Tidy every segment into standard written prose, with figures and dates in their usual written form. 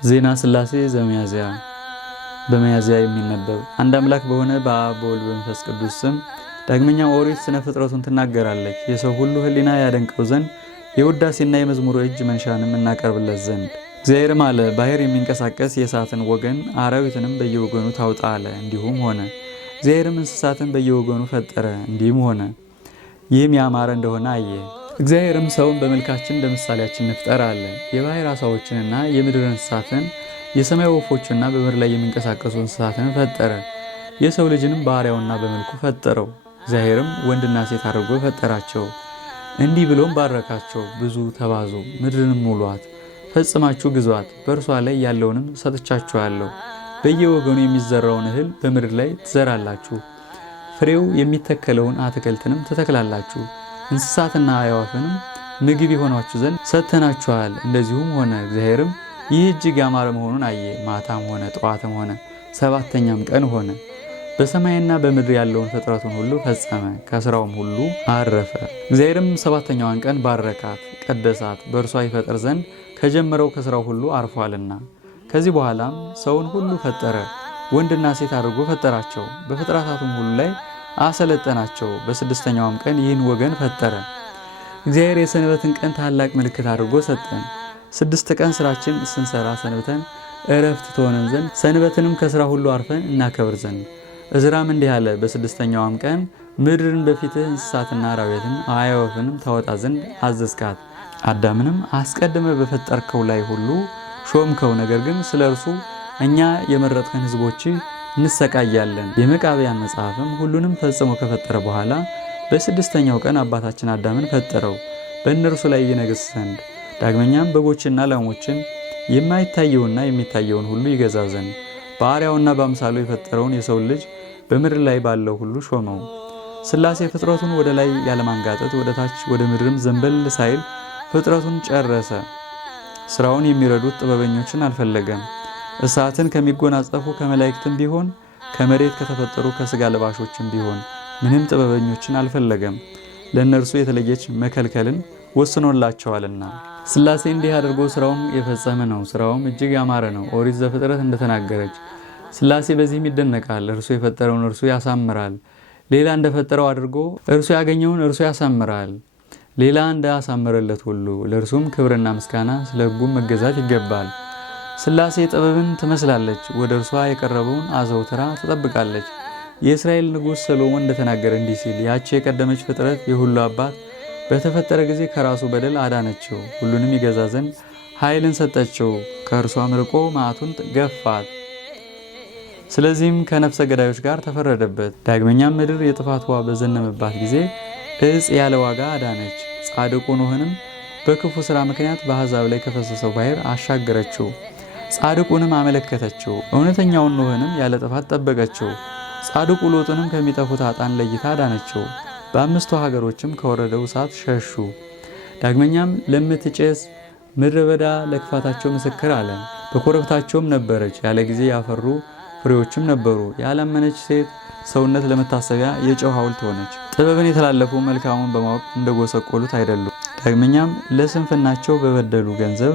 ዜና ሥላሴ ዘሚያዝያ በሚያዝያ የሚነበብ አንድ አምላክ በሆነ በአብ በወልድ በመንፈስ ቅዱስ ስም። ዳግመኛ ኦሪት ስነ ፍጥረቱን ትናገራለች። የሰው ሁሉ ሕሊና ያደንቀው ዘንድ የውዳሴና የመዝሙር እጅ መንሻንም እናቀርብለት ዘንድ። እግዚአብሔርም አለ፣ ባሕር የሚንቀሳቀስ የእሳትን ወገን አራዊትንም በየወገኑ ታውጣ አለ። እንዲሁም ሆነ። እግዚአብሔርም እንስሳትን በየወገኑ ፈጠረ፣ እንዲህም ሆነ። ይህም ያማረ እንደሆነ አየ። እግዚአብሔርም ሰውን በመልካችን እንደ ምሳሌያችን እንፍጠር አለ። የባሕር ዓሣዎችንና የምድር እንስሳትን የሰማይ ወፎችና በምድር ላይ የሚንቀሳቀሱ እንስሳትን ፈጠረ። የሰው ልጅንም በአርአያውና በመልኩ ፈጠረው። እግዚአብሔርም ወንድና ሴት አድርጎ ፈጠራቸው። እንዲህ ብሎም ባረካቸው፣ ብዙ ተባዙ፣ ምድርንም ሙሏት፣ ፈጽማችሁ ግዟት፣ በእርሷ ላይ ያለውንም ሰጥቻችኋለሁ። በየወገኑ የሚዘራውን እህል በምድር ላይ ትዘራላችሁ፣ ፍሬው የሚተከለውን አትክልትንም ትተክላላችሁ። እንስሳትና አዕዋፍንም ምግብ የሆኗችሁ ዘንድ ሰጥተናችኋል። እንደዚሁም ሆነ። እግዚአብሔርም ይህ እጅግ ያማረ መሆኑን አየ። ማታም ሆነ ጠዋትም ሆነ ሰባተኛም ቀን ሆነ። በሰማይና በምድር ያለውን ፍጥረቱን ሁሉ ፈጸመ፣ ከስራውም ሁሉ አረፈ። እግዚአብሔርም ሰባተኛዋን ቀን ባረካት፣ ቀደሳት፣ በእርሷ ይፈጥር ዘንድ ከጀመረው ከስራው ሁሉ አርፏልና። ከዚህ በኋላም ሰውን ሁሉ ፈጠረ፣ ወንድና ሴት አድርጎ ፈጠራቸው። በፍጥረታቱም ሁሉ ላይ አሰለጠናቸው። በስድስተኛውም ቀን ይህን ወገን ፈጠረ። እግዚአብሔር የሰንበትን ቀን ታላቅ ምልክት አድርጎ ሰጠን። 6 ቀን ስራችን ስንሰራ ሰንብተን እረፍት ትሆነን ዘንድ ሰንበትንም ከስራ ሁሉ አርፈን እናከብር ዘንድ። እዝራም እንዲህ አለ፣ በስድስተኛውም ቀን ምድርን በፊትህ እንስሳትና አራዊትን አዕዋፍንም ታወጣ ዘንድ አዘዝካት። አዳምንም አስቀድመ በፈጠርከው ላይ ሁሉ ሾምከው። ነገር ግን ስለ እርሱ እኛ የመረጥከን ሕዝቦች እንሰቃያለን። የመቃብያን መጽሐፍም ሁሉንም ፈጽሞ ከፈጠረ በኋላ በስድስተኛው ቀን አባታችን አዳምን ፈጠረው፣ በእነርሱ ላይ ይነግሥ ዘንድ። ዳግመኛም በጎችና ላሞችን የማይታየውና የሚታየውን ሁሉ ይገዛ ዘንድ በአርአያውና በአምሳሉ የፈጠረውን የሰው ልጅ በምድር ላይ ባለው ሁሉ ሾመው። ሥላሴ ፍጥረቱን ወደ ላይ ያለማንጋጠጥ ወደ ታች ወደ ምድርም ዘንበል ሳይል ፍጥረቱን ጨረሰ። ስራውን የሚረዱት ጥበበኞችን አልፈለገም። እሳትን ከሚጎናጸፉ ከመላእክትም ቢሆን ከመሬት ከተፈጠሩ ከሥጋ ለባሾችም ቢሆን ምንም ጥበበኞችን አልፈለገም፣ ለእነርሱ የተለየች መከልከልን ወስኖላቸዋልና። ሥላሴ እንዲህ አድርጎ ስራውን የፈጸመ ነው። ስራውም እጅግ ያማረ ነው። ኦሪት ዘፍጥረት እንደተናገረች ሥላሴ በዚህም ይደነቃል። እርሱ የፈጠረውን እርሱ ያሳምራል። ሌላ እንደፈጠረው አድርጎ እርሱ ያገኘውን እርሱ ያሳምራል። ሌላ እንዳሳመረለት ሁሉ ለእርሱም ክብርና ምስጋና፣ ስለ ሕጉም መገዛት ይገባል። ሥላሴ ጥበብን ትመስላለች። ወደ እርሷ የቀረበውን አዘውትራ ትጠብቃለች። የእስራኤል ንጉሥ ሰሎሞን እንደተናገረ እንዲህ ሲል፣ ያቺ የቀደመች ፍጥረት የሁሉ አባት በተፈጠረ ጊዜ ከራሱ በደል አዳነችው፣ ሁሉንም ይገዛ ዘንድ ኃይልን ሰጠችው፣ ከእርሷም ርቆ መዓቱን ገፋት። ስለዚህም ከነፍሰ ገዳዮች ጋር ተፈረደበት። ዳግመኛም ምድር የጥፋት ውኃ በዘነመባት ጊዜ ዕፅ ያለ ዋጋ አዳነች። ጻድቁ ኖኅንም በክፉ ሥራ ምክንያት በአሕዛብ ላይ ከፈሰሰው ባሕር አሻገረችው። ጻድቁንም አመለከተችው፣ እውነተኛውን ኖኅንም ያለ ጥፋት ጠበቀችው። ጻድቁ ሎጥንም ከሚጠፉት ኃጥአን ለይታ አዳነችው። በ5 ሀገሮችም ከወረደው እሳት ሸሹ። ዳግመኛም ለምትጨስ ምድረ በዳ ለክፋታቸው ምስክር አለ። በኮረብታቸውም ነበረች፣ ያለ ጊዜ ያፈሩ ፍሬዎችም ነበሩ። ያላመነች ሴት ሰውነት ለመታሰቢያ የጨው ሐውልት ሆነች። ጥበብን የተላለፉ መልካሙን በማወቅ እንደጎሰቆሉት አይደሉም። ዳግመኛም ለስንፍናቸው በበደሉ ገንዘብ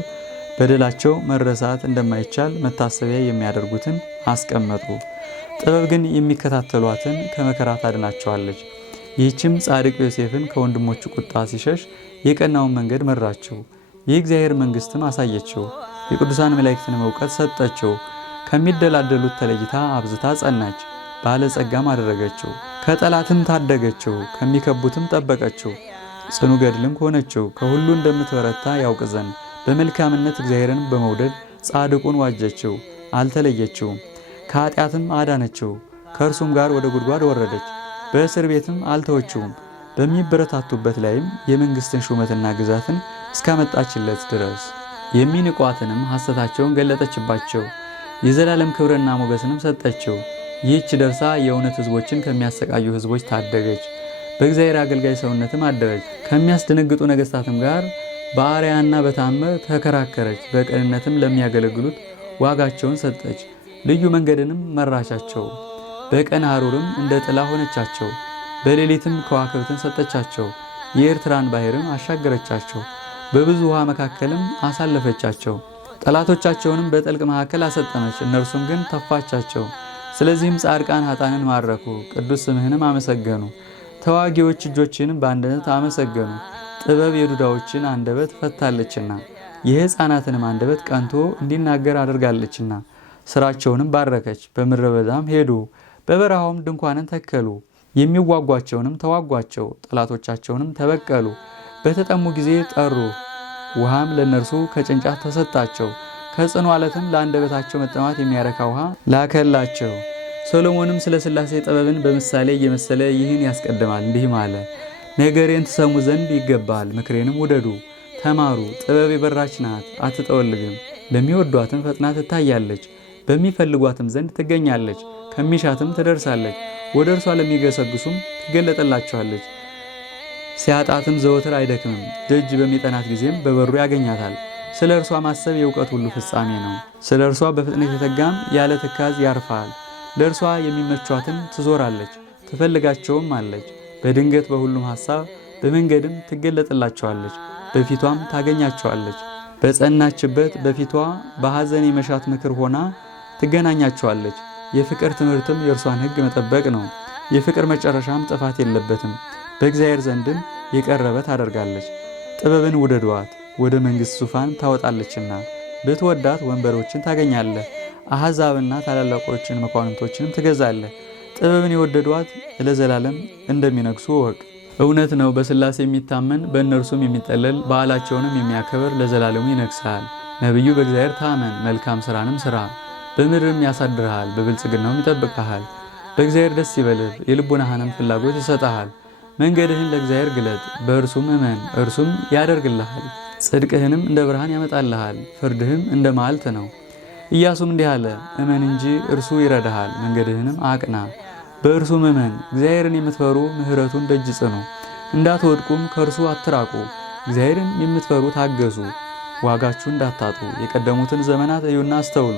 በደላቸው መረሳት እንደማይቻል መታሰቢያ የሚያደርጉትን አስቀመጡ። ጥበብ ግን የሚከታተሏትን ከመከራ ታድናቸዋለች። ይህችም ጻድቅ ዮሴፍን ከወንድሞቹ ቁጣ ሲሸሽ የቀናውን መንገድ መራቸው። የእግዚአብሔር መንግሥትም አሳየችው። የቅዱሳን መላእክትን እውቀት ሰጠችው። ከሚደላደሉት ተለይታ አብዝታ ጸናች። ባለጸጋም አደረገችው። ከጠላትም ታደገችው፣ ከሚከቡትም ጠበቀችው። ጽኑ ገድልም ሆነችው። ከሁሉ እንደምትበረታ ያውቅ ዘንድ በመልካምነት እግዚአብሔርን በመውደድ ጻድቁን ዋጀችው፣ አልተለየችውም። ከኃጢአትም አዳነችው። ከእርሱም ጋር ወደ ጉድጓድ ወረደች። በእስር ቤትም አልተወችውም። በሚበረታቱበት ላይም የመንግሥትን ሹመትና ግዛትን እስካመጣችለት ድረስ የሚንቋትንም ሐሰታቸውን ገለጠችባቸው። የዘላለም ክብርና ሞገስንም ሰጠችው። ይህች ደርሳ የእውነት ሕዝቦችን ከሚያሰቃዩ ሕዝቦች ታደገች። በእግዚአብሔር አገልጋይ ሰውነትም አደረች። ከሚያስደነግጡ ነገሥታትም ጋር በአርአያና በተአምር ተከራከረች። በቅንነትም ለሚያገለግሉት ዋጋቸውን ሰጠች። ልዩ መንገድንም መራቻቸው። በቀን ሐሩርም እንደ ጥላ ሆነቻቸው። በሌሊትም ከዋክብትን ሰጠቻቸው። የኤርትራን ባሕርም አሻገረቻቸው። በብዙ ውሃ መካከልም አሳለፈቻቸው። ጠላቶቻቸውንም በጥልቅ መካከል አሰጠመች፣ እነርሱም ግን ተፋቻቸው። ስለዚህም ጻድቃን ኃጥአንን ማረኩ፣ ቅዱስ ስምህንም አመሰገኑ። ተዋጊዎች እጆችንም በአንድነት አመሰገኑ። ጥበብ የዱዳዎችን አንደበት ፈታለችና የሕፃናትንም አንደበት ቀንቶ እንዲናገር አድርጋለችና ስራቸውንም ባረከች። በምድረ በዳም ሄዱ፣ በበረሃውም ድንኳንን ተከሉ። የሚዋጓቸውንም ተዋጓቸው፣ ጠላቶቻቸውንም ተበቀሉ። በተጠሙ ጊዜ ጠሩ፣ ውሃም ለእነርሱ ከጭንጫ ተሰጣቸው። ከጽኑ ዓለትም ለአንደበታቸው መጠማት የሚያረካ ውሃ ላከላቸው። ሰሎሞንም ስለ ሥላሴ ጥበብን በምሳሌ እየመሰለ ይህን ያስቀድማል፣ እንዲህም አለ። ነገሬን ትሰሙ ዘንድ ይገባል፣ ምክሬንም ውደዱ፣ ተማሩ። ጥበብ የበራች ናት፣ አትጠወልግም። ለሚወዷትም ፈጥና ትታያለች፣ በሚፈልጓትም ዘንድ ትገኛለች፣ ከሚሻትም ትደርሳለች። ወደ እርሷ ለሚገሰግሱም ትገለጠላቸዋለች። ሲያጣትም ዘወትር አይደክምም፣ ደጅ በሚጠናት ጊዜም በበሩ ያገኛታል። ስለ እርሷ ማሰብ የእውቀት ሁሉ ፍጻሜ ነው። ስለ እርሷ በፍጥነት የተጋም ያለ ትካዝ ያርፋል። ለእርሷ የሚመቿትን ትዞራለች፣ ትፈልጋቸውም አለች። በድንገት በሁሉም ሐሳብ በመንገድም ትገለጥላቸዋለች፣ በፊቷም ታገኛቸዋለች። በጸናችበት በፊቷ በሐዘን የመሻት ምክር ሆና ትገናኛቸዋለች። የፍቅር ትምህርትም የእርሷን ሕግ መጠበቅ ነው። የፍቅር መጨረሻም ጥፋት የለበትም። በእግዚአብሔር ዘንድም የቀረበ ታደርጋለች። ጥበብን ውደዷት፣ ወደ መንግሥት ዙፋን ታወጣለችና። ብትወዳት ወንበሮችን ታገኛለህ፣ አሕዛብና ታላላቆችን መኳንንቶችንም ትገዛለህ። ጥበብን የወደዷት ለዘላለም እንደሚነግሱ እወቅ። እውነት ነው፣ በሥላሴ የሚታመን በእነርሱም የሚጠለል በዓላቸውንም የሚያከብር ለዘላለሙ ይነግሣል። ነቢዩ በእግዚአብሔር ታመን፣ መልካም ሥራንም ሥራ፣ በምድርም ያሳድርሃል፣ በብልጽግናውም ይጠብቅሃል። በእግዚአብሔር ደስ ይበልህ፣ የልቡናህንም ፍላጎት ይሰጥሃል። መንገድህን ለእግዚአብሔር ግለጥ፣ በእርሱም እመን፣ እርሱም ያደርግልሃል። ጽድቅህንም እንደ ብርሃን ያመጣልሃል፣ ፍርድህም እንደ መዓልት ነው። ኢያሱም እንዲህ አለ፣ እመን እንጂ እርሱ ይረዳሃል፣ መንገድህንም አቅና፣ በእርሱም እመን። እግዚአብሔርን የምትፈሩ ምሕረቱን ደጅ ጽኑ፣ እንዳትወድቁም ከእርሱ አትራቁ። እግዚአብሔርን የምትፈሩ ታገሱ፣ ዋጋችሁ እንዳታጡ። የቀደሙትን ዘመናት እዩና አስተውሉ።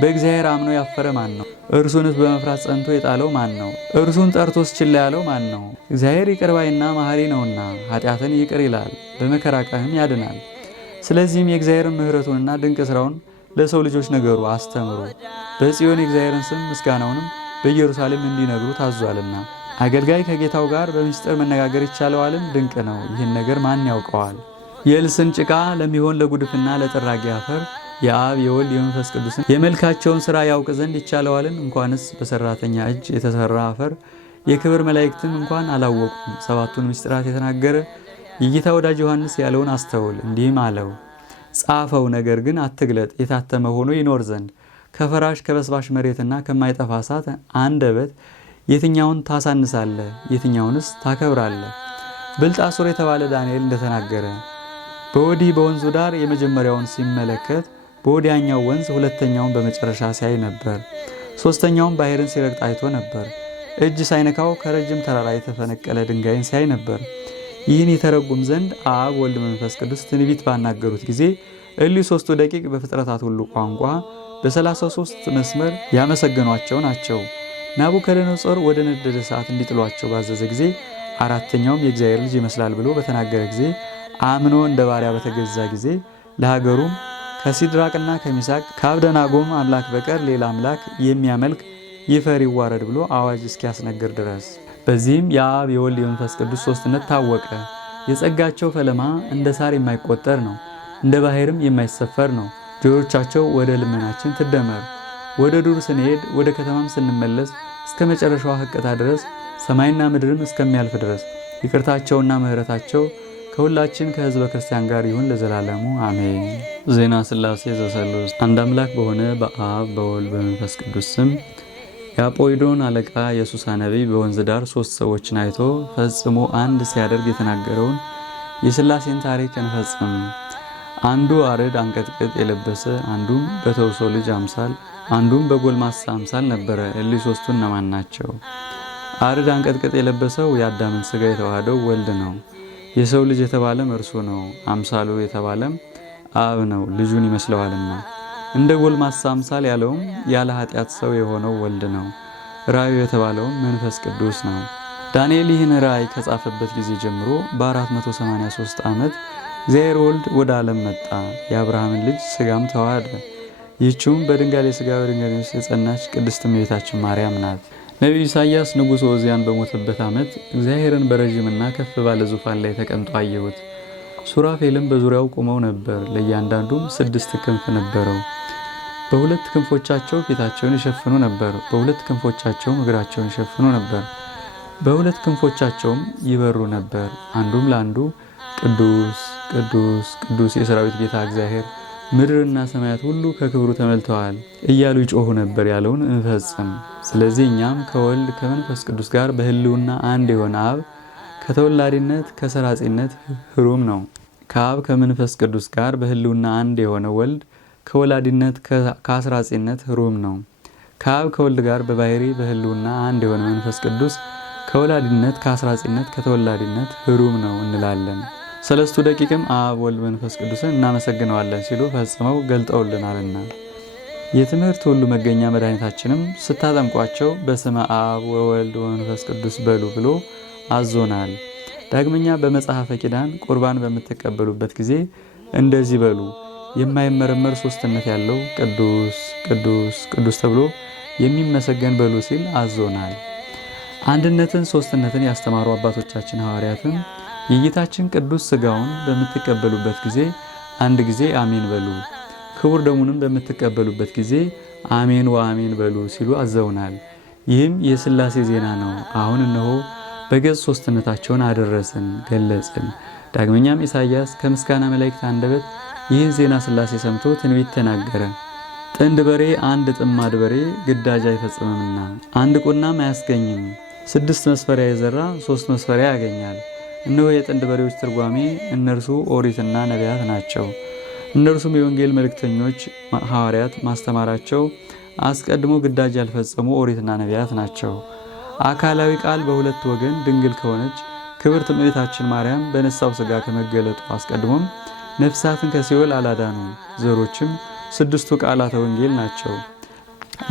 በእግዚአብሔር አምኖ ያፈረ ማን ነው? እርሱንስ በመፍራት ጸንቶ የጣለው ማን ነው? እርሱን ጠርቶስ ችላ ያለው ማን ነው? እግዚአብሔር ይቅር ባይና መሐሪ ነውና ኃጢአትን ይቅር ይላል፣ በመከራ ቀንም ያድናል። ስለዚህም የእግዚአብሔርን ምሕረቱንና ድንቅ ሥራውን ለሰው ልጆች ነገሩ፣ አስተምሩ። በጽዮን የእግዚአብሔርን ስም ምስጋናውንም በኢየሩሳሌም እንዲነግሩ ታዟልና። አገልጋይ ከጌታው ጋር በምስጢር መነጋገር ይቻለዋልን? ድንቅ ነው። ይህን ነገር ማን ያውቀዋል? የእልስን ጭቃ ለሚሆን ለጉድፍና ለጥራጊ አፈር የአብ የወልድ የመንፈስ ቅዱስን የመልካቸውን ሥራ ያውቅ ዘንድ ይቻለዋልን? እንኳንስ በሰራተኛ እጅ የተሰራ አፈር የክብር መላእክትም እንኳን አላወቁም። ሰባቱን ምስጢራት የተናገረ የጌታ ወዳጅ ዮሐንስ ያለውን አስተውል። እንዲህም አለው፣ ጻፈው፣ ነገር ግን አትግለጥ፣ የታተመ ሆኖ ይኖር ዘንድ። ከፈራሽ ከበስባሽ መሬትና ከማይጠፋ እሳት አንደበት የትኛውን ታሳንሳለህ? የትኛውንስ ታከብራለህ? ብልጣሶር የተባለ ዳንኤል እንደተናገረ በወዲህ በወንዙ ዳር የመጀመሪያውን ሲመለከት በወዲያኛው ወንዝ ሁለተኛውን በመጨረሻ ሲያይ ነበር። ሶስተኛውን ባሕርን ሲረግጥ አይቶ ነበር። እጅ ሳይነካው ከረጅም ተራራ የተፈነቀለ ድንጋይን ሲያይ ነበር። ይህን የተረጉም ዘንድ አብ ወልድ መንፈስ ቅዱስ ትንቢት ባናገሩት ጊዜ እሊ ሦስቱ ደቂቅ በፍጥረታት ሁሉ ቋንቋ በ33 መስመር ያመሰገኗቸው ናቸው። ናቡከደነጾር ወደ ነደደ እሳት እንዲጥሏቸው ባዘዘ ጊዜ አራተኛውም የእግዚአብሔር ልጅ ይመስላል ብሎ በተናገረ ጊዜ አምኖ እንደ ባሪያ በተገዛ ጊዜ ለሀገሩም ከሲድራቅና ከሚሳቅ ከአብደናጎም አምላክ በቀር ሌላ አምላክ የሚያመልክ ይፈር ይዋረድ ብሎ አዋጅ እስኪያስነግር ድረስ። በዚህም የአብ የወልድ የመንፈስ ቅዱስ ሦስትነት ታወቀ። የጸጋቸው ፈለማ እንደ ሳር የማይቆጠር ነው፣ እንደ ባሕርም የማይሰፈር ነው። ጆሮቻቸው ወደ ልመናችን ትደመር። ወደ ዱር ስንሄድ ወደ ከተማም ስንመለስ እስከ መጨረሻዋ ሕቅታ ድረስ ሰማይና ምድርም እስከሚያልፍ ድረስ ይቅርታቸውና ምሕረታቸው ከሁላችን ከሕዝበ ክርስቲያን ጋር ይሁን ለዘላለሙ አሜን። ዜና ሥላሴ ዘሰሉስ። አንድ አምላክ በሆነ በአብ በወልድ በመንፈስ ቅዱስ ስም የአጶይዶን አለቃ የሱሳ ነቢይ በወንዝ ዳር 3 ሰዎችን አይቶ ፈጽሞ አንድ ሲያደርግ የተናገረውን የሥላሴን ታሪክ እንፈጽም። አንዱ አርድ አንቀጥቅጥ የለበሰ፣ አንዱም በተውሶ ልጅ አምሳል፣ አንዱም በጎልማሳ አምሳል ነበረ። እሊህ ሦስቱ እነማን ናቸው? አርድ አንቀጥቅጥ የለበሰው የአዳምን ሥጋ የተዋሃደው ወልድ ነው። የሰው ልጅ የተባለም እርሱ ነው። አምሳሉ የተባለም አብ ነው፣ ልጁን ይመስለዋልና። እንደ ጎልማሳ አምሳል ያለውም ያለ ኃጢአት ሰው የሆነው ወልድ ነው። ራእዩ የተባለውም መንፈስ ቅዱስ ነው። ዳንኤል ይህን ራእይ ከጻፈበት ጊዜ ጀምሮ በ483 ዓመት እግዚአብሔር ወልድ ወደ ዓለም መጣ፣ የአብርሃምን ልጅ ሥጋም ተዋሃደ። ይህችውም በድንጋሌ ሥጋ በድንጋሌ ነፍስ የጸናች ቅድስት እመቤታችን ማርያም ናት። ነቢዩ ኢሳይያስ ንጉሥ ዖዝያን በሞተበት ዓመት እግዚአብሔርን በረዥምና ከፍ ባለ ዙፋን ላይ ተቀምጦ አየሁት። ሱራፌልም በዙሪያው ቆመው ነበር። ለእያንዳንዱም 6 ክንፍ ነበረው። በ2 ክንፎቻቸው ፊታቸውን ይሸፍኑ ነበር፣ በ2 ክንፎቻቸውም እግራቸውን ይሸፍኑ ነበር፣ በ2 ክንፎቻቸውም ይበሩ ነበር። አንዱም ለአንዱ ቅዱስ ቅዱስ ቅዱስ የሰራዊት ጌታ እግዚአብሔር፣ ምድርና ሰማያት ሁሉ ከክብሩ ተመልተዋል እያሉ ይጮሁ ነበር ያለውን እንፈጽም። ስለዚህ እኛም ከወልድ ከመንፈስ ቅዱስ ጋር በሕልውና አንድ የሆነ አብ ከተወላዲነት ከሰራጺነት ሕሩም ነው። ከአብ ከመንፈስ ቅዱስ ጋር በሕልውና አንድ የሆነ ወልድ ከወላዲነት ከአስራጺነት ሕሩም ነው። ከአብ ከወልድ ጋር በባህሪ በሕልውና አንድ የሆነ መንፈስ ቅዱስ ከወላዲነት ከአስራጺነት ከተወላዲነት ሕሩም ነው እንላለን። ሰለስቱ ደቂቅም አብ ወልድ መንፈስ ቅዱስን እናመሰግነዋለን ሲሉ ፈጽመው ገልጠውልናልና የትምህርት ሁሉ መገኛ መድኃኒታችንም ስታጠምቋቸው በስመ አብ ወወልድ ወመንፈስ ቅዱስ በሉ ብሎ አዞናል። ዳግመኛ በመጽሐፈ ኪዳን ቁርባን በምትቀበሉበት ጊዜ እንደዚህ በሉ፣ የማይመረመር ሶስትነት ያለው ቅዱስ ቅዱስ ቅዱስ ተብሎ የሚመሰገን በሉ ሲል አዞናል። አንድነትን ሶስትነትን ያስተማሩ አባቶቻችን ሐዋርያትም የጌታችን ቅዱስ ሥጋውን በምትቀበሉበት ጊዜ አንድ ጊዜ አሜን በሉ፣ ክቡር ደሙንም በምትቀበሉበት ጊዜ አሜን ወአሜን በሉ ሲሉ አዘውናል። ይህም የሥላሴ ዜና ነው። አሁን እነሆ በገጽ ሶስትነታቸውን አደረስን ገለጽን። ዳግመኛም ኢሳይያስ ከምስጋና መላእክት አንደበት ይህን ዜና ሥላሴ ሰምቶ ትንቢት ተናገረ። ጥንድ በሬ አንድ ጥማድ በሬ ግዳጅ አይፈጽምምና 1 ቁናም አያስገኝም። 6 መስፈሪያ የዘራ 3 መስፈሪያ ያገኛል። እነሆ የጥንድ በሬዎች ትርጓሜ እነርሱ ኦሪትና ነቢያት ናቸው። እነርሱም የወንጌል መልእክተኞች ሐዋርያት ማስተማራቸው አስቀድሞ ግዳጅ ያልፈጸሙ ኦሪትና ነቢያት ናቸው። አካላዊ ቃል በሁለት ወገን ድንግል ከሆነች ክብርት እመቤታችን ማርያም በነሳው ሥጋ ከመገለጡ አስቀድሞም ነፍሳትን ከሲኦል አላዳኑ። ዘሮችም 6ቱ ቃላተ ወንጌል ናቸው።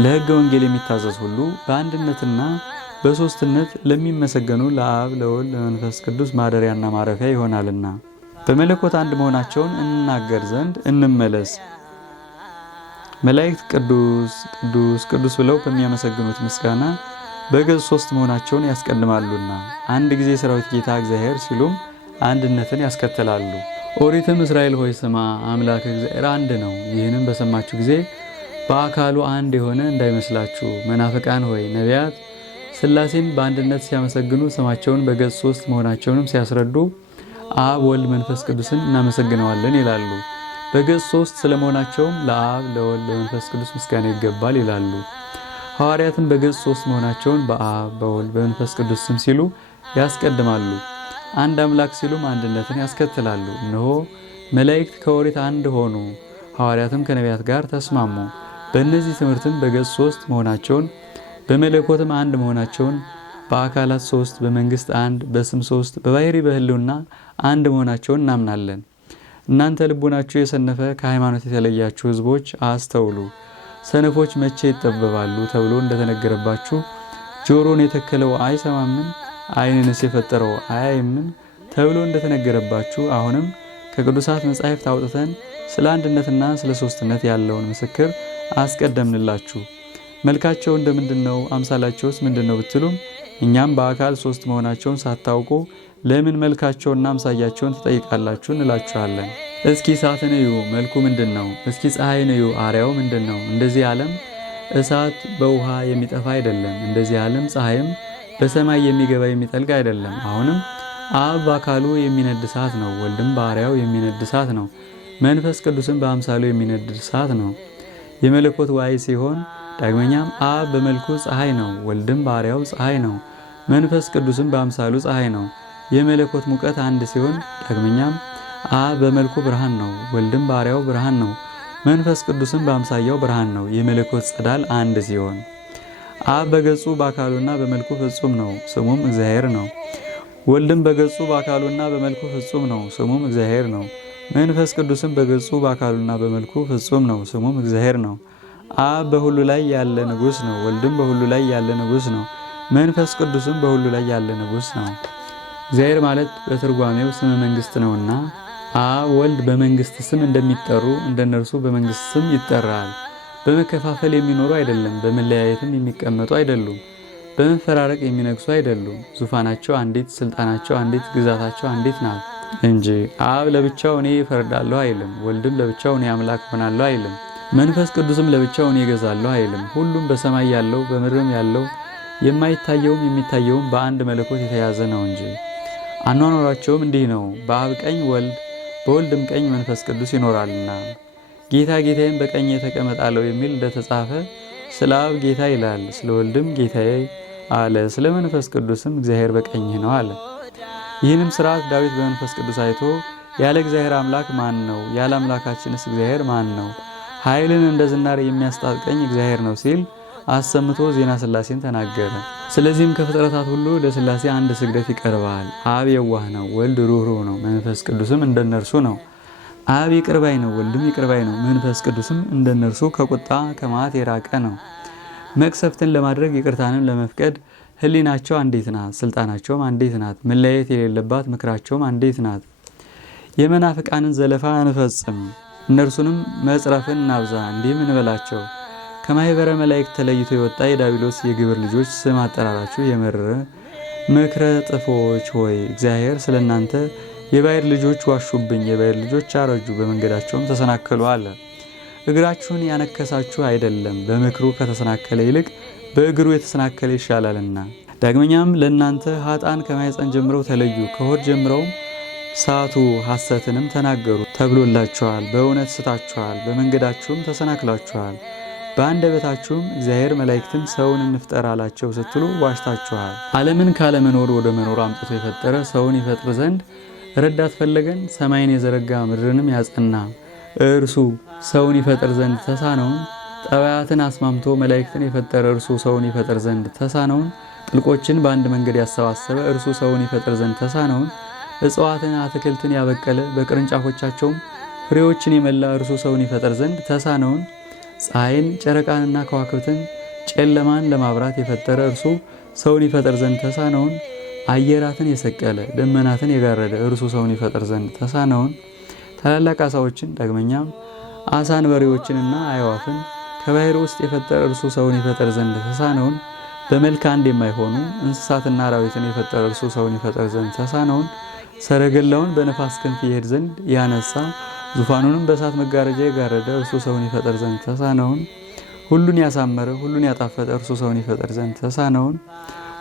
ለሕገ ወንጌል የሚታዘዝ ሁሉ በአንድነትና በሶስትነት ለሚመሰገኑ ለአብ ለወልድ ለመንፈስ ቅዱስ ማደሪያና ማረፊያ ይሆናልና በመለኮት አንድ መሆናቸውን እንናገር ዘንድ እንመለስ። መላእክት ቅዱስ ቅዱስ ቅዱስ ብለው በሚያመሰግኑት ምስጋና በገጽ 3 መሆናቸውን ያስቀድማሉና አንድ ጊዜ ሰራዊት ጌታ እግዚአብሔር ሲሉም አንድነትን ያስከትላሉ። ኦሪትም እስራኤል ሆይ ስማ፣ አምላክ እግዚአብሔር አንድ ነው። ይህንም በሰማችሁ ጊዜ በአካሉ አንድ የሆነ እንዳይመስላችሁ። መናፍቃን ሆይ ነቢያት ሥላሴን በአንድነት ሲያመሰግኑ ስማቸውን በገጽ 3 መሆናቸውንም ሲያስረዱ አብ ወልድ መንፈስ ቅዱስን እናመሰግነዋለን ይላሉ። በገጽ 3 ስለመሆናቸውም ለአብ ለወልድ ለመንፈስ ቅዱስ ምስጋና ይገባል ይላሉ። ሐዋርያትም በገጽ 3 መሆናቸውን በአብ በወልድ በመንፈስ ቅዱስ ስም ሲሉ ያስቀድማሉ። አንድ አምላክ ሲሉም አንድነትን ያስከትላሉ። እነሆ መላእክት ከኦሪት አንድ ሆኑ፣ ሐዋርያትም ከነቢያት ጋር ተስማሙ። በእነዚህ ትምህርትም በገጽ 3 መሆናቸውን በመለኮትም አንድ መሆናቸውን በአካላት 3 በመንግስት 1 በስም 3 በባህሪ በሕልውና አንድ መሆናቸውን እናምናለን። እናንተ ልቡናችሁ የሰነፈ ከሃይማኖት የተለያችሁ ሕዝቦች አስተውሉ። ሰነፎች መቼ ይጠበባሉ ተብሎ እንደተነገረባችሁ ጆሮን የተከለው አይሰማምን? ዓይንንስ የፈጠረው አያይምን ተብሎ እንደተነገረባችሁ አሁንም ከቅዱሳት መጻሕፍት አውጥተን ስለ አንድነትና ስለ ሶስትነት ያለውን ምስክር አስቀደምንላችሁ። መልካቸው እንደምንድነው? አምሳላቸውስ ምንድነው ብትሉም እኛም በአካል 3 መሆናቸውን ሳታውቁ ለምን መልካቸውና አምሳያቸውን ትጠይቃላችሁ እንላችኋለን። እስኪ እሳትን እዩ፣ መልኩ ምንድነው? እስኪ ፀሐይን እዩ፣ አርያው ምንድነው? እንደዚህ ዓለም እሳት በውሃ የሚጠፋ አይደለም። እንደዚህ ዓለም ፀሐይም በሰማይ የሚገባ የሚጠልቅ አይደለም። አሁንም አብ በአካሉ የሚነድ እሳት ነው፣ ወልድም በአርያው የሚነድ እሳት ነው፣ መንፈስ ቅዱስም በአምሳሉ የሚነድ እሳት ነው። የመለኮት ዋይ ሲሆን ዳግመኛም አብ በመልኩ ፀሐይ ነው፣ ወልድም በአርያው ፀሐይ ነው፣ መንፈስ ቅዱስም በአምሳሉ ፀሐይ ነው። የመለኮት ሙቀት አንድ ሲሆን ዳግመኛም አብ በመልኩ ብርሃን ነው፣ ወልድም በአርያው ብርሃን ነው፣ መንፈስ ቅዱስም በአምሳያው ብርሃን ነው። የመለኮት ጸዳል አንድ ሲሆን አብ በገጹ በአካሉና በመልኩ ፍጹም ነው፣ ስሙም እግዚአብሔር ነው። ወልድም በገጹ በአካሉና በመልኩ ፍጹም ነው፣ ስሙም እግዚአብሔር ነው። መንፈስ ቅዱስም በገጹ በአካሉና በመልኩ ፍጹም ነው፣ ስሙም እግዚአብሔር ነው። አብ በሁሉ ላይ ያለ ንጉሥ ነው፣ ወልድም በሁሉ ላይ ያለ ንጉሥ ነው፣ መንፈስ ቅዱስም በሁሉ ላይ ያለ ንጉሥ ነው። እግዚአብሔር ማለት በትርጓሜው ስመ መንግስት ነውና አብ ወልድ በመንግስት ስም እንደሚጠሩ እንደነርሱ በመንግስት ስም ይጠራል። በመከፋፈል የሚኖሩ አይደለም፣ በመለያየትም የሚቀመጡ አይደሉም፣ በመፈራረቅ የሚነግሱ አይደሉም። ዙፋናቸው አንዲት፣ ስልጣናቸው አንዲት፣ ግዛታቸው አንዲት ናት እንጂ አብ ለብቻው እኔ እፈርዳለሁ አይልም፣ ወልድም ለብቻው እኔ አምላክ ሆናለሁ አይልም፣ መንፈስ ቅዱስም ለብቻው እኔ እገዛለሁ አይልም። ሁሉም በሰማይ ያለው በምድርም ያለው የማይታየውም የሚታየውም በአንድ መለኮት የተያዘ ነው እንጂ። አኗኗራቸውም እንዲህ ነው። በአብ ቀኝ ወልድ በወልድም ቀኝ መንፈስ ቅዱስ ይኖራልና። ጌታ ጌታዬን በቀኝ ተቀመጥ አለው የሚል እንደተጻፈ ስለ አብ ጌታ ይላል፣ ስለ ወልድም ጌታዬ አለ፣ ስለ መንፈስ ቅዱስም እግዚአብሔር በቀኝህ ነው አለ። ይህንም ሥርዓት ዳዊት በመንፈስ ቅዱስ አይቶ ያለ እግዚአብሔር አምላክ ማን ነው? ያለ አምላካችንስ እግዚአብሔር ማን ነው? ኃይልን እንደ ዝናር የሚያስታጥቀኝ እግዚአብሔር ነው ሲል አሰምቶ ዜና ሥላሴን ተናገረ። ስለዚህም ከፍጥረታት ሁሉ ለሥላሴ አንድ ስግደት ይቀርባል። አብ የዋህ ነው፣ ወልድ ሩህሩህ ነው፣ መንፈስ ቅዱስም እንደነርሱ ነው። አብ ይቅር ባይ ነው፣ ወልድም ይቅር ባይ ነው፣ መንፈስ ቅዱስም እንደነርሱ ከቁጣ ከመዓት የራቀ ነው። መቅሰፍትን ለማድረግ ይቅርታንም ለመፍቀድ ሕሊናቸው አንዲት ናት፣ ስልጣናቸውም አንዲት ናት። መለያየት የሌለባት ምክራቸውም አንዲት ናት። የመናፍቃንን ዘለፋ እንፈጽም፣ እነርሱንም መጽረፍን እናብዛ። እንዲህም እንበላቸው፣ ከማኅበረ መላእክት ተለይቶ የወጣ የዳቢሎስ የግብር ልጆች ስም አጠራራችሁ የመረረ ምክረ ጥፎች ሆይ እግዚአብሔር ስለ እናንተ የባሕር ልጆች ዋሹብኝ፣ የባሕር ልጆች አረጁ፣ በመንገዳቸውም ተሰናከሉ አለ። እግራችሁን ያነከሳችሁ አይደለም፣ በምክሩ ከተሰናከለ ይልቅ በእግሩ የተሰናከለ ይሻላልና። ዳግመኛም ለእናንተ ኃጥአን ከማኅፀን ጀምረው ተለዩ፣ ከሆድ ጀምረውም ሳቱ፣ ሐሰትንም ተናገሩ ተብሎላችኋል። በእውነት ስታችኋል፣ በመንገዳችሁም ተሰናክላችኋል። በአንደበታችሁም እግዚአብሔር መላእክትን ሰውን እንፍጠር አላቸው ስትሉ ዋሽታችኋል። ዓለምን ካለመኖር ወደ መኖር አምጥቶ የፈጠረ ሰውን ይፈጥር ዘንድ ረዳት ፈለገን? ሰማይን የዘረጋ ምድርንም ያጸና እርሱ ሰውን ይፈጥር ዘንድ ተሳነውን? ጠባያትን አስማምቶ መላእክትን የፈጠረ እርሱ ሰውን ይፈጥር ዘንድ ተሳነውን? ጥልቆችን በአንድ መንገድ ያሰባሰበ እርሱ ሰውን ይፈጥር ዘንድ ተሳነውን? እጽዋትን አትክልትን ያበቀለ በቅርንጫፎቻቸውም ፍሬዎችን የመላ እርሱ ሰውን ይፈጥር ዘንድ ተሳነውን? ፀሐይን ጨረቃንና ከዋክብትን ጨለማን ለማብራት የፈጠረ እርሱ ሰውን ይፈጥር ዘንድ ተሳነውን? አየራትን የሰቀለ ደመናትን የጋረደ እርሱ ሰውን ይፈጥር ዘንድ ተሳነውን? ታላላቅ ዓሣዎችን ዳግመኛም ዓሣ አንበሪዎችንና አዕዋፍን ከባሕር ውስጥ የፈጠረ እርሱ ሰውን ይፈጥር ዘንድ ተሳነውን? በመልክ አንድ የማይሆኑ እንስሳትና አራዊትን የፈጠረ እርሱ ሰውን ይፈጥር ዘንድ ተሳነውን? ሰረገላውን በነፋስ ክንፍ ይሄድ ዘንድ ያነሳ ዙፋኑንም በእሳት መጋረጃ የጋረደ እርሱ ሰውን ይፈጥር ዘንድ ተሳነውን? ሁሉን ያሳመረ ሁሉን ያጣፈጠ እርሱ ሰውን ይፈጥር ዘንድ ተሳነውን?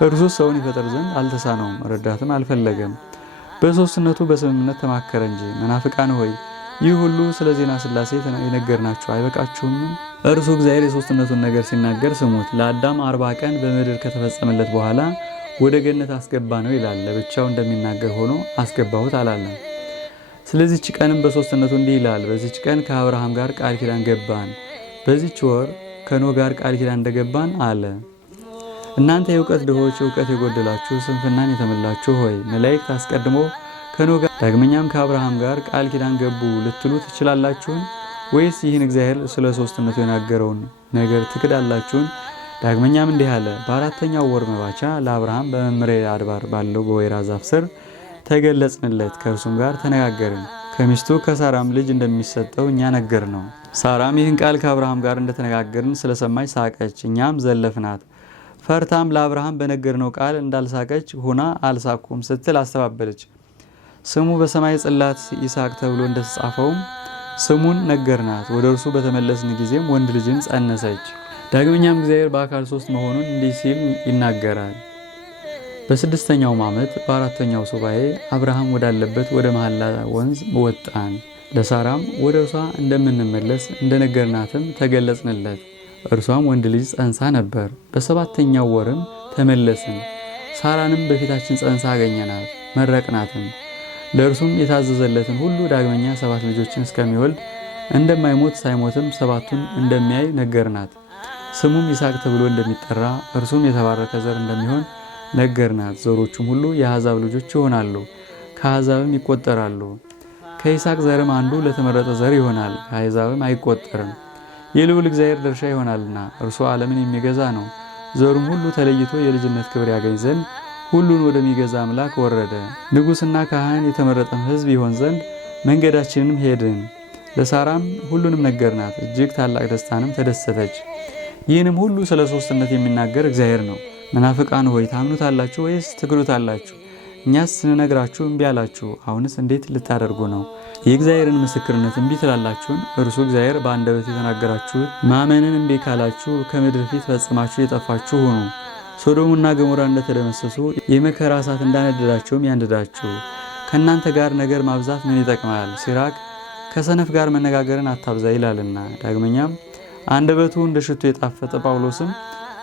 እርሱ ሰውን ይፈጥር ዘንድ አልተሳነውም፣ ረዳትም አልፈለገም። በሦስትነቱ በስምምነት ተማከረ እንጂ። መናፍቃን ሆይ ይህ ሁሉ ስለ ዜና ሥላሴ የነገርናችሁ አይበቃችሁም? እርሱ እግዚአብሔር የሦስትነቱን ነገር ሲናገር ስሙት። ለአዳም 40 ቀን በምድር ከተፈጸመለት በኋላ ወደ ገነት አስገባ ነው ይላል። ለብቻው እንደሚናገር ሆኖ አስገባሁት አላለም። ስለዚህች ቀንም በሦስትነቱ እንዲህ ይላል። በዚህች ቀን ከአብርሃም ጋር ቃል ኪዳን ገባን፣ በዚህች ወር ከኖህ ጋር ቃል ኪዳን እንደገባን አለ። እናንተ የእውቀት ድሆች፣ እውቀት የጎደላችሁ ስንፍናን የተመላችሁ ሆይ መላእክት አስቀድሞ ከኖህ ጋር ዳግመኛም ከአብርሃም ጋር ቃል ኪዳን ገቡ ልትሉ ትችላላችሁን? ወይስ ይህን እግዚአብሔር ስለ ሦስትነቱ የናገረውን ነገር ትክዳላችሁን? ዳግመኛም እንዲህ አለ። በአራተኛው ወር መባቻ ለአብርሃም በመምሬ አድባር ባለው በወይራ ዛፍ ስር ተገለጽንለት፣ ከእርሱም ጋር ተነጋገርን። ከሚስቱ ከሳራም ልጅ እንደሚሰጠው እኛ ነገር ነው። ሳራም ይህን ቃል ከአብርሃም ጋር እንደተነጋገርን ስለሰማች ሳቀች፣ እኛም ዘለፍናት። ፈርታም ለአብርሃም በነገርነው ቃል እንዳልሳቀች ሆና አልሳኩም ስትል አስተባበለች። ስሙ በሰማይ ጽላት ይስሐቅ ተብሎ እንደተጻፈውም ስሙን ነገርናት። ወደ እርሱ በተመለስን ጊዜም ወንድ ልጅን ጸነሰች። ዳግመኛም እግዚአብሔር በአካል ሶስት መሆኑን እንዲህ ሲል ይናገራል። በስድስተኛውም ዓመት በአራተኛው ሱባኤ አብርሃም ወዳለበት ወደ መሐላ ወንዝ ወጣን። ለሳራም ወደ እርሷ እንደምንመለስ እንደነገርናትም ተገለጽንለት። እርሷም ወንድ ልጅ ጸንሳ ነበር። በሰባተኛው ወርም ተመለስን። ሳራንም በፊታችን ጸንሳ አገኘናት፣ መረቅናትም። ለእርሱም የታዘዘለትን ሁሉ ዳግመኛ 7 ልጆችን እስከሚወልድ እንደማይሞት ሳይሞትም 7ቱን እንደሚያይ ነገርናት። ስሙም ይስሐቅ ተብሎ እንደሚጠራ እርሱም የተባረከ ዘር እንደሚሆን ነገርናት። ዘሮቹም ሁሉ የአሕዛብ ልጆች ይሆናሉ፣ ከአሕዛብም ይቆጠራሉ። ከይስሐቅ ዘርም አንዱ ለተመረጠ ዘር ይሆናል፣ ከአሕዛብም አይቆጠርም። የልዑል እግዚአብሔር ድርሻ ይሆናልና እርሱ ዓለምን የሚገዛ ነው። ዘሩም ሁሉ ተለይቶ የልጅነት ክብር ያገኝ ዘንድ ሁሉን ወደሚገዛ አምላክ ወረደ። ንጉሥና ካህን የተመረጠም ሕዝብ ይሆን ዘንድ መንገዳችንንም ሄድን። ለሳራም ሁሉንም ነገርናት፣ እጅግ ታላቅ ደስታንም ተደሰተች። ይህንም ሁሉ ስለ ሶስትነት የሚናገር እግዚአብሔር ነው። መናፍቃን ሆይ ታምኑታላችሁ ወይስ ትክዱታላችሁ? እኛስ ስንነግራችሁ እምቢ አላችሁ። አሁንስ እንዴት ልታደርጉ ነው? የእግዚአብሔርን ምስክርነት እምቢ ትላላችሁን? እርሱ እግዚአብሔር በአንደበት የተናገራችሁት ማመንን እምቢ ካላችሁ ከምድር ፊት ፈጽማችሁ የጠፋችሁ ሁኑ። ሶዶምና ገሞራ እንደተደመሰሱ የመከራ እሳት እንዳነደዳቸውም ያንድዳችሁ። ከእናንተ ጋር ነገር ማብዛት ምን ይጠቅማል? ሲራክ ከሰነፍ ጋር መነጋገርን አታብዛ ይላልና። ዳግመኛም አንደበቱ እንደ ሽቱ የጣፈጠ ጳውሎስም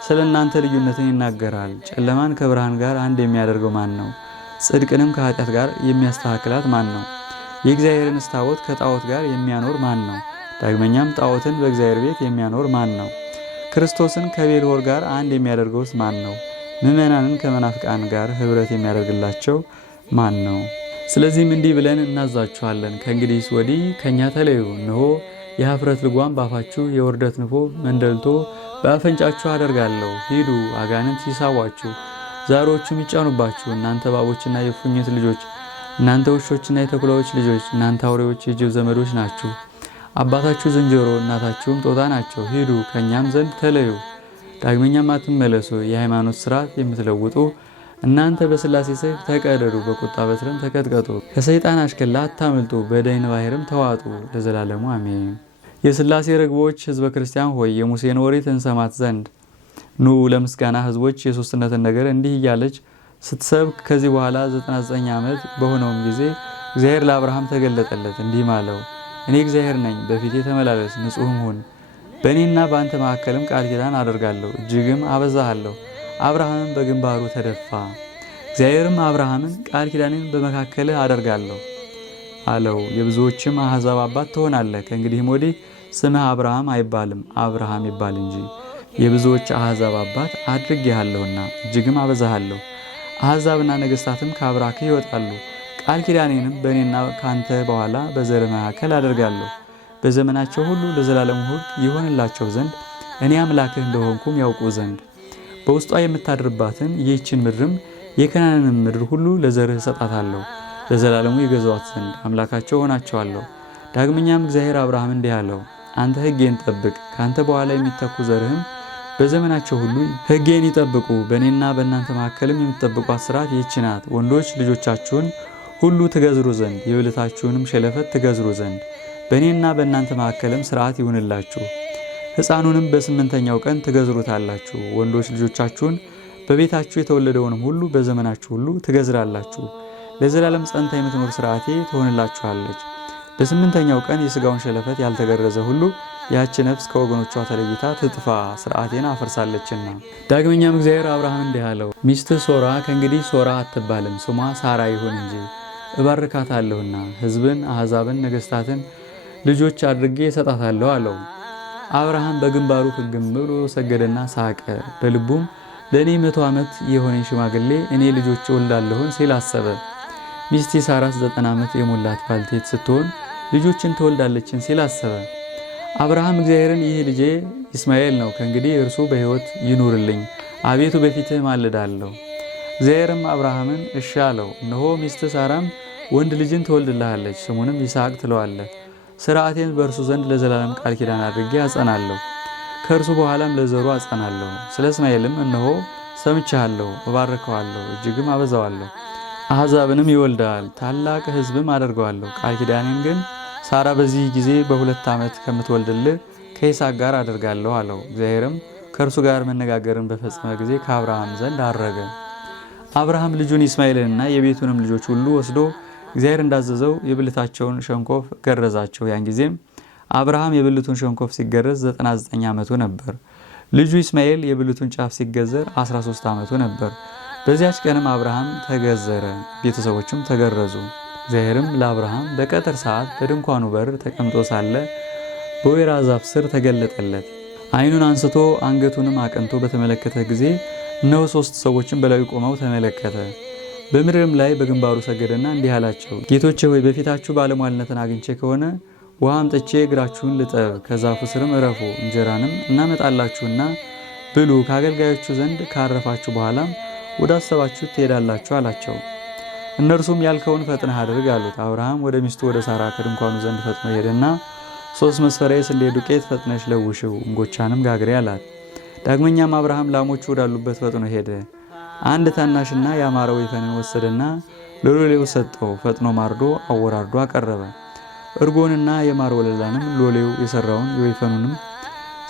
ስለ እናንተ ልዩነትን ይናገራል። ጨለማን ከብርሃን ጋር አንድ የሚያደርገው ማን ነው? ጽድቅንም ከኃጢአት ጋር የሚያስተካክላት ማን ነው? የእግዚአብሔርን ታቦት ከጣዖት ጋር የሚያኖር ማን ነው? ዳግመኛም ጣዖትን በእግዚአብሔር ቤት የሚያኖር ማን ነው? ክርስቶስን ከቤልሆር ጋር አንድ የሚያደርገውስ ማን ነው? ምዕመናንን ከመናፍቃን ጋር ኅብረት የሚያደርግላቸው ማን ነው? ስለዚህም እንዲህ ብለን እናዛችኋለን፣ ከእንግዲህስ ወዲህ ከእኛ ተለዩ። እነሆ የኀፍረት ልጓም ባፋችሁ፣ የውርደት ንፎ መንደልቶ በአፈንጫችሁ አደርጋለሁ። ሂዱ፣ አጋንንት ይሳቧችሁ፣ ዛሮቹም ይጫኑባችሁ። እናንተ እባቦችና የእፉኝት ልጆች፣ እናንተ ውሾችና የተኩላዎች ልጆች፣ እናንተ አውሬዎች የጅብ ዘመዶች ናችሁ። አባታችሁ ዝንጀሮ እናታችሁም ጦጣ ናቸው። ሂዱ፣ ከእኛም ዘንድ ተለዩ፣ ዳግመኛም አትመለሱ። የሃይማኖት ሥርዓት የምትለውጡ እናንተ በሥላሴ ሰይፍ ተቀደዱ፣ በቁጣ በትርም ተቀጥቀጡ። ከሰይጣን አሽከላ አታምልጡ፣ በደይን ባሕርም ተዋጡ፣ ለዘላለሙ አሜን። የሥላሴ ርግቦች ሕዝበ ክርስቲያን ሆይ የሙሴን ኦሪት እንሰማት ዘንድ ኑ። ለምስጋና ሕዝቦች የሦስትነትን ነገር እንዲህ እያለች ስትሰብክ ከዚህ በኋላ 99 ዓመት በሆነውም ጊዜ እግዚአብሔር ለአብርሃም ተገለጠለት፣ እንዲህም አለው፣ እኔ እግዚአብሔር ነኝ፣ በፊቴ ተመላለስ፣ ንጹሕም ሁን። በእኔና በአንተ መካከልም ቃል ኪዳን አደርጋለሁ፣ እጅግም አበዛሃለሁ። አብርሃምም በግንባሩ ተደፋ። እግዚአብሔርም አብርሃምን ቃል ኪዳኔን በመካከልህ አደርጋለሁ አለው፣ የብዙዎችም አሕዛብ አባት ትሆናለህ። ከእንግዲህም ወዲህ ስምህ አብርሃም አይባልም አብርሃም ይባል እንጂ የብዙዎች አሕዛብ አባት አድርጌሃለሁና እጅግም አበዛሃለሁ። አሕዛብና ነገሥታትም ከአብራክህ ይወጣሉ። ቃል ኪዳኔንም በእኔና ካንተ በኋላ በዘር መካከል አደርጋለሁ። በዘመናቸው ሁሉ ለዘላለሙ ሕግ ይሆንላቸው ዘንድ እኔ አምላክህ እንደሆንኩም ያውቁ ዘንድ በውስጧ የምታድርባትን ይህችን ምድርም የከናንን ምድር ሁሉ ለዘርህ እሰጣታለሁ፣ ለዘላለሙ ይገዛዋት ዘንድ አምላካቸው ሆናቸዋለሁ። ዳግመኛም እግዚአብሔር አብርሃም እንዲህ አለው፣ አንተ ሕጌን ጠብቅ፣ ካንተ በኋላ የሚተኩ ዘርህም በዘመናቸው ሁሉ ሕጌን ይጠብቁ። በእኔና በእናንተ መካከልም የምትጠብቋት ሥርዓት ይህች ናት። ወንዶች ልጆቻችሁን ሁሉ ትገዝሩ ዘንድ የብልታችሁንም ሸለፈት ትገዝሩ ዘንድ በእኔና በእናንተ መካከልም ሥርዓት ይሁንላችሁ። ሕፃኑንም በ8ኛው ቀን ትገዝሩታላችሁ። ወንዶች ልጆቻችሁን በቤታችሁ የተወለደውንም ሁሉ በዘመናችሁ ሁሉ ትገዝራላችሁ። ለዘላለም ጸንታ የምትኖር ሥርዓቴ ትሆንላችኋለች። በ8ኛው ቀን የሥጋውን ሸለፈት ያልተገረዘ ሁሉ ያች ነፍስ ከወገኖቿ ተለይታ ትጥፋ፣ ሥርዓቴን አፈርሳለችና። ዳግመኛም እግዚአብሔር አብርሃም እንዲህ አለው፣ ሚስትህ ሶራ ከእንግዲህ ሶራ አትባልም፣ ስሟ ሳራ ይሁን እንጂ እባርካታለሁና ሕዝብን፣ አሕዛብን፣ ነገሥታትን ልጆች አድርጌ እሰጣታለሁ አለው። አብርሃም በግንባሩ ፍግም ብሎ ሰገደና ሳቀ። በልቡም ለእኔ 100 ዓመት የሆነኝ ሽማግሌ እኔ ልጆች እወልዳለሁን ሲል አሰበ። ሚስቴ ሳራስ 90 ዓመት የሞላት ባልቴት ስትሆን ልጆችን ትወልዳለችን ሲል አሰበ። አብርሃም እግዚአብሔርን ይህ ልጄ ኢስማኤል ነው፣ ከእንግዲህ እርሱ በሕይወት ይኑርልኝ፣ አቤቱ በፊትህ ማልዳለሁ። እግዚአብሔርም አብርሃምን እሺ አለው። እነሆ ሚስትህ ሳራም ወንድ ልጅን ትወልድልሃለች፣ ስሙንም ይስሐቅ ትለዋለህ። ሥርዓቴን በእርሱ ዘንድ ለዘላለም ቃል ኪዳን አድርጌ አጸናለሁ፣ ከእርሱ በኋላም ለዘሩ አጸናለሁ። ስለ እስማኤልም እነሆ ሰምቻለሁ፣ እባርከዋለሁ፣ እጅግም አበዛዋለሁ፣ አሕዛብንም ይወልዳል፣ ታላቅ ሕዝብም አደርገዋለሁ። ቃል ኪዳኔን ግን ሳራ በዚህ ጊዜ በ2 ዓመት ከምትወልድልህ ከይስሐቅ ጋር አደርጋለሁ አለው። እግዚአብሔርም ከእርሱ ጋር መነጋገርን በፈጸመ ጊዜ ከአብርሃም ዘንድ አረገ። አብርሃም ልጁን ኢስማኤልንና የቤቱንም ልጆች ሁሉ ወስዶ እግዚአብሔር እንዳዘዘው የብልታቸውን ሸንኮፍ ገረዛቸው። ያን ጊዜም አብርሃም የብልቱን ሸንኮፍ ሲገረዝ 99 ዓመቱ ነበር። ልጁ ኢስማኤል የብልቱን ጫፍ ሲገዘር 13 ዓመቱ ነበር። በዚያች ቀንም አብርሃም ተገዘረ፣ ቤተሰቦቹም ተገረዙ። እግዚአብሔርም ለአብርሃም በቀትር ሰዓት በድንኳኑ በር ተቀምጦ ሳለ በወይራ ዛፍ ስር ተገለጠለት። ዓይኑን አንስቶ አንገቱንም አቅንቶ በተመለከተ ጊዜ እነሆ 3 ሰዎችን በላዩ ቆመው ተመለከተ። በምድርም ላይ በግንባሩ ሰገደና እንዲህ አላቸው፣ ጌቶቼ ሆይ በፊታችሁ ባለሟልነትን አግኝቼ ከሆነ ውሃ አምጥቼ እግራችሁን ልጠብ፣ ከዛፉ ስርም እረፉ፣ እንጀራንም እናመጣላችሁና ብሉ፣ ከአገልጋዮቹ ዘንድ ካረፋችሁ በኋላም ወደ አሰባችሁ ትሄዳላችሁ አላቸው። እነርሱም ያልከውን ፈጥነህ አድርግ አሉት። አብርሃም ወደ ሚስቱ ወደ ሳራ ከድንኳኑ ዘንድ ፈጥኖ ሄደና 3 መስፈሪያ የስንዴ ዱቄት ፈጥነሽ ለውሽው፣ እንጎቻንም ጋግሬ አላት። ዳግመኛም አብርሃም ላሞቹ ወዳሉበት ፈጥኖ ሄደ። አንድ ታናሽና ያማረ ወይፈንን ወሰደና ለሎሌው ሰጠው። ፈጥኖ ማርዶ አወራርዶ አቀረበ። እርጎንና የማር ወለላንም ሎሌው የሰራውን የወይፈኑንም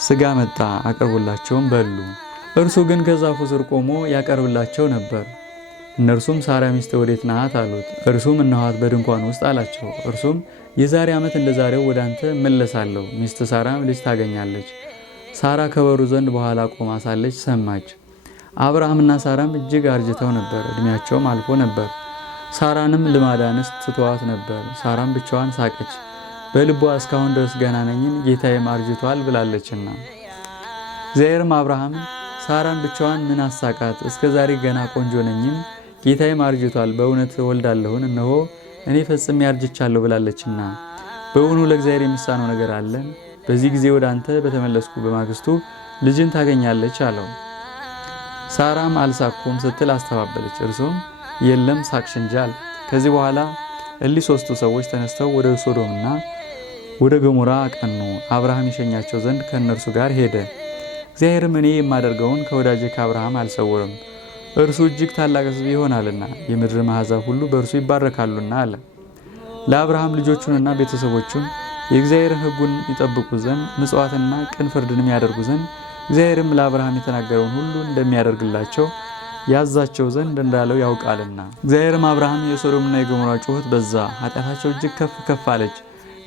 ስጋ መጣ፣ አቅርቡላቸውም በሉ። እርሱ ግን ከዛፉ ስር ቆሞ ያቀርብላቸው ነበር። እነርሱም ሳራ ሚስት ወዴት ናት አሉት። እርሱም እነኋት በድንኳን ውስጥ አላቸው። እርሱም የዛሬ ዓመት እንደ ዛሬው ወደ አንተ እመለሳለሁ፣ ሚስት ሳራም ልጅ ታገኛለች። ሳራ ከበሩ ዘንድ በኋላ ቆማ ሳለች ሰማች። አብርሃምና ሳራም እጅግ አርጅተው ነበር፣ ዕድሜያቸውም አልፎ ነበር። ሳራንም ልማደ አንስት ትተዋት ነበር። ሳራም ብቻዋን ሳቀች፣ በልቧ እስካሁን ድረስ ገና ነኝን? ጌታዬም አርጅቷል ብላለችና። እግዚአብሔርም አብርሃምን ሳራን ብቻዋን ምን አሳቃት? እስከ ዛሬ ገና ቆንጆ ነኝም? ጌታዬም አርጅቷል፣ በእውነት ወልዳለሁን? እነሆ እኔ ፈጽሜ አርጅቻለሁ ብላለችና። በእውኑ ለእግዚአብሔር የሚሳነው ነገር አለን? በዚህ ጊዜ ወደ አንተ በተመለስኩ በማግስቱ ልጅን ታገኛለች አለው። ሳራም አልሳኩም ስትል አስተባበለች። እርሱም የለም ሳቅሽ እንጂ አለ። ከዚህ በኋላ እሊህ 3ቱ ሰዎች ተነስተው ወደ ሶዶምና ወደ ገሞራ አቀኑ። አብርሃም ይሸኛቸው ዘንድ ከእነርሱ ጋር ሄደ። እግዚአብሔርም እኔ የማደርገውን ከወዳጄ ከአብርሃም አልሰውርም፣ እርሱ እጅግ ታላቅ ሕዝብ ይሆናልና የምድር አሕዛብ ሁሉ በእርሱ ይባረካሉና አለ። ለአብርሃም ልጆቹንና ቤተሰቦቹን የእግዚአብሔርን ሕጉን ይጠብቁ ዘንድ ምጽዋትና ቅን ፍርድንም ያደርጉ ዘንድ እግዚአብሔርም ለአብርሃም የተናገረውን ሁሉ እንደሚያደርግላቸው ያዛቸው ዘንድ እንዳለው ያውቃልና። እግዚአብሔርም አብርሃም የሶዶምና የገሞራ ጩኸት በዛ፣ ኃጢአታቸው እጅግ ከፍ ከፍ አለች።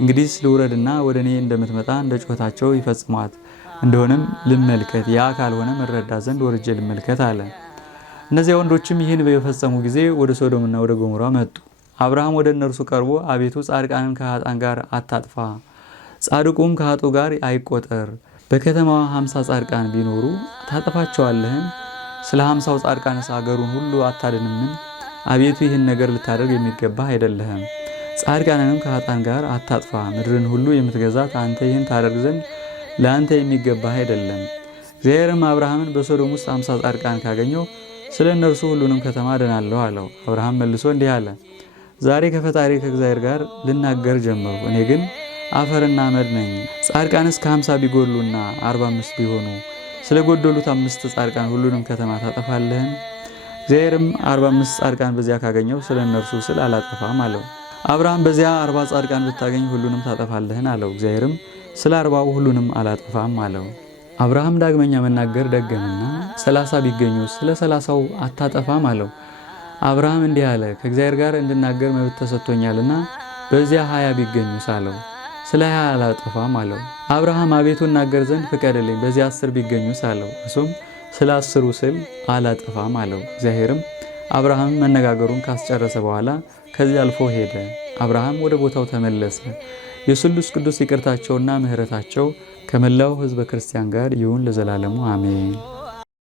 እንግዲህ ልውረድና ወደ እኔ እንደምትመጣ እንደ ጩኸታቸው ይፈጽሟት እንደሆነም ልመልከት፣ ያ ካልሆነ መረዳ ዘንድ ወርጄ ልመልከት አለ። እነዚያ ወንዶችም ይህን በፈጸሙ ጊዜ ወደ ሶዶምና ወደ ገሞራ መጡ። አብርሃም ወደ እነርሱ ቀርቦ አቤቱ ጻድቃንን ከኃጥአን ጋር አታጥፋ፣ ጻድቁም ከኃጡ ጋር አይቆጠር። በከተማዋ 50 ጻድቃን ቢኖሩ ታጠፋቸዋለህን? ስለ 50 ጻድቃንስ አገሩን ሁሉ አታድንምን? አቤቱ ይህን ነገር ልታደርግ የሚገባህ አይደለህም። ጻድቃንንም ከኃጥአን ጋር አታጥፋ። ምድርን ሁሉ የምትገዛት አንተ ይህን ታደርግ ዘንድ ለአንተ የሚገባህ አይደለም። እግዚአብሔርም አብርሃምን በሶዶም ውስጥ 50 ጻድቃን ካገኘው ስለ እነርሱ ሁሉንም ከተማ አድናለሁ አለው። አብርሃም መልሶ እንዲህ አለ፣ ዛሬ ከፈጣሪ ከእግዚአብሔር ጋር ልናገር ጀመርኩ። እኔ ግን አፈርና አመድ ነኝ። ጻድቃንስ ከ50 ቢጎሉና 45 ቢሆኑ ስለ ጎደሉት 5 ጻድቃን ሁሉንም ከተማ ታጠፋለህን? እግዚአብሔርም 45 ጻድቃን በዚያ ካገኘው ስለ እነርሱ ስል አላጠፋም አለው። አብርሃም በዚያ 40 ጻድቃን ብታገኝ ሁሉንም ታጠፋለህን አለው። እግዚአብሔርም ስለ 40 ሁሉንም አላጠፋም አለው። አብርሃም ዳግመኛ መናገር ደገምና 30 ቢገኙ ስለ 30ው አታጠፋም አለው። አብርሃም እንዲህ አለ፣ ከእግዚአብሔር ጋር እንድናገር መብት ተሰጥቶኛልና በዚያ 20 ቢገኙ ሳለው ስለ 20 አላጠፋም አለው። አብርሃም አቤቱ እናገር ዘንድ ፍቀድልኝ፣ በዚያ 10 ቢገኙ ሳለው እሱም ስለ 10ሩ ስል አላጠፋም አለው። እግዚአብሔርም አብርሃም መነጋገሩን ካስጨረሰ በኋላ ከዚህ አልፎ ሄደ። አብርሃም ወደ ቦታው ተመለሰ። የስሉስ ቅዱስ ይቅርታቸውና ምሕረታቸው ከመላው ሕዝበ ክርስቲያን ጋር ይሁን ለዘላለሙ አሜን።